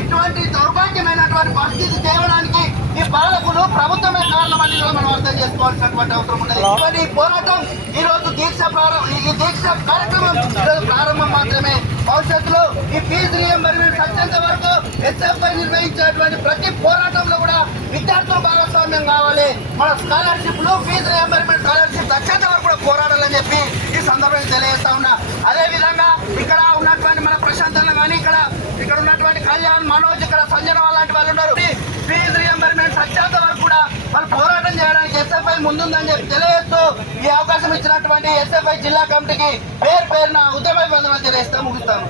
ఇటువంటి దౌర్భాగ్యమైనటువంటి పరిస్థితి తేవడానికి ఈ పాలకులు ప్రభుత్వమే కారణమని మనం అర్థం చేసుకోవాల్సినటువంటి అవసరం ఉన్నది. ఇటువంటి పోరాటం ఈ రోజు దీక్ష కార్యక్రమం ప్రారంభం మాత్రమే. భవిష్యత్తులో ఈ ఫీజు రీయింబర్స్మెంట్ వచ్చేంత వరకు ఎస్ఎఫ్ఐ నిర్వహించినటువంటి ప్రతి పోరాటంలో కూడా విద్యార్థులు భాగస్వామ్యం కావాలి. మన స్కాలర్షిప్లు ఫీజు రీయింబర్స్మెంట్ స్కాలర్షిప్ వచ్చేంత వరకు కూడా పోరాడాలని చెప్పి ఈ సందర్భంగా తెలియజేస్తా ఉన్నా. అదే విధంగా ఇక్కడ ఉన్నటువంటి మన ప్రశాంతంగా కానీ ఇక్కడ ఉన్నటువంటి కళ్యాణ్, మనోజ్, ఇక్కడ సంజన లాంటి వాళ్ళు ఉన్నారు. ఫీజు రీయింబర్స్మెంట్ వచ్చేంత వరకు కూడా వాళ్ళు పోరాటం చేయడానికి ఎస్ఎఫ్ఐ ముందుందని చెప్పి తెలియజేస్తూ ఈ అవకాశం ఇచ్చినటువంటి ఎస్ఎఫ్ఐ జిల్లా కమిటీకి పేరున ఉద్యమాభివందనాలు తెలియజేస్తూ ముగిస్తాను.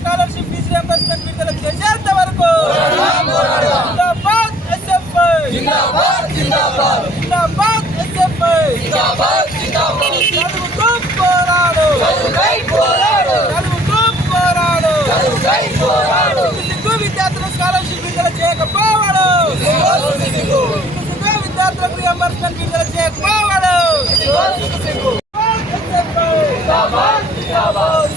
స్కాలర్షిప్ ఫీజు రీయింబర్స్మెంట్ విడుదల చేసేంత వరకు జిందాబాద్ ఎస్ఎఫ్ఐ, జిందాబాద్ జిందాబాద్ జిందాబాద్ ఎస్ఎఫ్ఐ, జిందాబాద్ జిందాబాద్. చదువుతూ పోరాడు, చదువుకై పోరాడు, చదువుతూ పోరాడు, చదువుకై పోరాడు. సిగ్గు విద్యార్థుల స్కాలర్షిప్ విడుదల చేయకపోవడం, సిగ్గు విద్యార్థులకు రీయింబర్స్మెంట్ విడుదల చేయకపోవడం. జిందాబాద్ జిందాబాద్.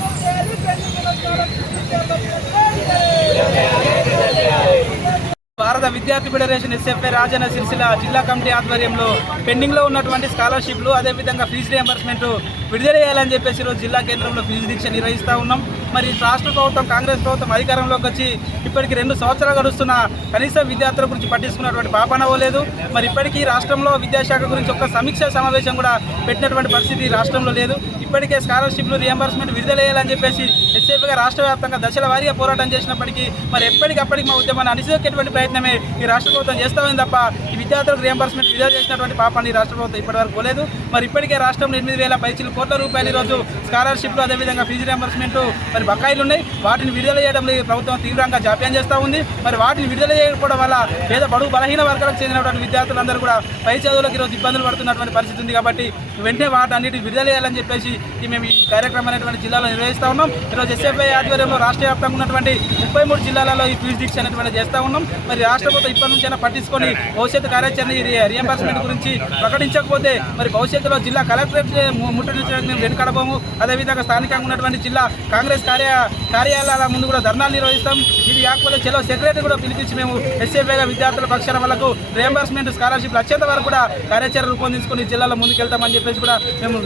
భారత విద్యార్థి ఫెడరేషన్ ఎస్ఎఫ్ఐ రాజన్న సిరిసిల్ల జిల్లా కమిటీ ఆధ్వర్యంలో పెండింగ్లో ఉన్నటువంటి స్కాలర్షిప్లు, అదేవిధంగా ఫీజు రీయింబర్స్మెంట్ విడుదల చేయాలని చెప్పేసి ఈరోజు జిల్లా కేంద్రంలో ఫీజు దీక్ష నిర్వహిస్తూ ఉన్నాం. మరి రాష్ట్ర ప్రభుత్వం, కాంగ్రెస్ ప్రభుత్వం అధికారంలోకి వచ్చి ఇప్పటికి 2 సంవత్సరాలు గడుస్తున్న కనీసం విద్యార్థుల గురించి పట్టించుకున్నటువంటి పాపాన పోలేదు. మరి ఇప్పటికీ రాష్ట్రంలో విద్యాశాఖ గురించి ఒక సమీక్ష సమావేశం కూడా పెట్టినటువంటి పరిస్థితి రాష్ట్రంలో లేదు. ఇప్పటికే స్కాలర్షిప్లు రీయింబర్స్మెంట్ విడుదల చేయాలని చెప్పేసి ఎస్ఎఫ్ఐగా రాష్ట్ర వ్యాప్తంగా దశల వారీగా పోరాటం చేసినప్పటికీ మరి ఎప్పటికప్పటికి మా ఉద్యమాన్ని అణిచేటువంటి ప్రయత్నమే ఈ రాష్ట్ర ప్రభుత్వం చేస్తామని తప్ప ఈ విద్యార్థులకు రీయింబర్స్మెంట్ విడుదల చేసినటువంటి పాపాన్ని రాష్ట్ర ప్రభుత్వం ఇప్పటివరకు పోలేదు. మరి ఇప్పటికే రాష్ట్రంలో 8,000 కోట్ల రూపాయలు ఈరోజు స్కాలర్షిప్లు, అదేవిధంగా ఫీజు రీయింబర్స్మెంట్ మరి బకాయిలు ఉన్నాయి. వాటిని విడుదల చేయడంలో ఈ ప్రభుత్వం తీవ్రంగా జాప్యం చేస్తూ ఉంది. మరి వాటిని విడుదల చేయకపోవడం వల్ల పేద బడుగు బలహీన వర్గాలకు చెందినటువంటి విద్యార్థులందరూ కూడా పై చదువులకు ఈరోజు ఇబ్బందులు పడుతున్నటువంటి పరిస్థితి ఉంది. కాబట్టి వెంటనే వాటన్నిటిని విడుదల చేయాలని చెప్పేసి మేము ఈ కార్యక్రమం అనేటువంటి జిల్లాలో నిర్వహిస్తూ ఉన్నాం. ఈరోజు ఎస్ఎఫ్ఐ ఆధ్వర్యంలో రాష్ట్ర వ్యాప్తంగా ఉన్నటువంటి 33 జిల్లాలలో ఈ ఫీజు దీక్ష అనేటువంటి చేస్తూ ఉన్నాం. మరి రాష్ట్ర ప్రభుత్వం ఇప్పటి నుంచైనా పట్టించుకొని భవిష్యత్తు కార్యాచరణ రీయింబర్స్మెంట్ గురించి ప్రకటించకపోతే మరి భవిష్యత్తులో జిల్లా కలెక్టరేట్ ముట్టడించడానికి మేము వెనుకడబోము. అదేవిధంగా స్థానికంగా ఉన్నటువంటి జిల్లా కాంగ్రెస్ కార్యాలయాల ముందు కూడా ధర్నాలు నిర్వహిస్తాం. ఇది కాకపోతే చెలో సెక్రటరీ కూడా పిలిపించి మేము ఎస్ఎఫ్ఐగా విద్యార్థుల పక్షాన వాళ్ళకు రీయింబర్స్మెంట్ స్కాలర్షిప్లు వచ్చేంత వరకు కూడా కార్యాచరణ రూపొందించుకొని జిల్లాలో ముందుకెళ్తామని చెప్పేసి కూడా మేము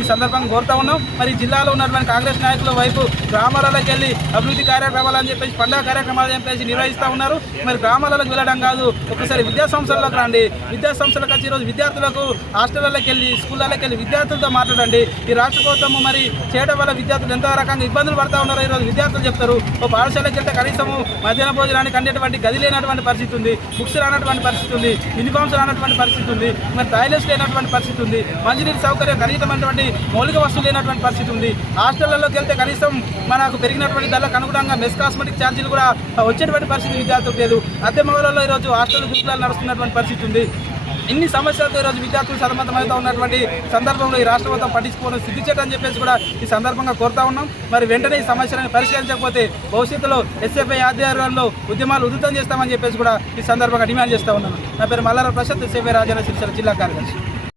ఈ సందర్భంగా కోరుతా ఉన్నాం. మరి జిల్లాలో ఉన్నటువంటి కాంగ్రెస్ నాయకుల వైపు గ్రామాలలోకి వెళ్ళి అభివృద్ధి కార్యక్రమాలు అని చెప్పేసి, పండుగ కార్యక్రమాలు అని చెప్పేసి నిర్వహిస్తూ ఉన్నారు. మరి గ్రామాలకు వెళ్ళడం కాదు, ఒకసారి విద్యా సంస్థలకు రండి. విద్యా సంస్థలకు వచ్చి ఈరోజు విద్యార్థులకు హాస్టళ్ళకి వెళ్ళి, స్కూళ్ళకి వెళ్ళి విద్యార్థులతో మాట్లాడండి. ఈ రాష్ట్ర ప్రభుత్వం మరి చేయడం వల్ల విద్యార్థులు ఎంతో రకంగా ఇబ్బందులు పడుతూ ఉన్నారో ఈరోజు విద్యార్థులు చెప్తారు. ఓ పాఠశాలకు వెళ్తే కనీసము మధ్యాహ్న భోజనానికి అందేటువంటి గది లేనటువంటి పరిస్థితి ఉంది, బుక్స్ రానటువంటి పరిస్థితి ఉంది, యూనిఫామ్స్ రానటువంటి పరిస్థితి ఉంది, మరి టాయిలెట్స్ లేనటువంటి పరిస్థితి ఉంది, మంచినీటి సౌకర్యం కనీసమైనటువంటి మౌలిక వస్తువులు లేనటువంటి పరిస్థితి ఉంది. హాస్టళ్లలోకి వెళ్తే కనీసం మనకు పెరిగినటువంటి ధరలకు అనుగుణంగా మెస్ కాస్మెటిక్ ఛార్జీలు కూడా వచ్చేటువంటి పరిస్థితి విద్యార్థులకు లేదు. అద్దె మొదలలో ఈరోజు హాస్టల్ గురుకులాలు నడుస్తున్నటువంటి పరిస్థితి ఉంది. ఇన్ని సమస్యలతో ఈరోజు విద్యార్థులు సతమతమవుతూ ఉన్నటువంటి సందర్భంలో ఈ రాష్ట్ర ప్రభుత్వం పట్టించుకోవడం సిద్ధించని చెప్పేసి కూడా ఈ సందర్భంగా కోరుతా ఉన్నాం. మరి వెంటనే ఈ సమస్యలను పరిష్కరించకపోతే భవిష్యత్తులో ఎస్ఎఫ్ఐ ఆధ్వర్యంలో ఉద్యమాలు ఉధృతం చేస్తామని చెప్పేసి కూడా ఈ సందర్భంగా డిమాండ్ చేస్తూ ఉన్నాను. నా పేరు మల్లార ప్రసాద్, ఎస్ఎఫ్ఐ రాజన్న సిరిసిల్ల జిల్లా కార్యదర్శి.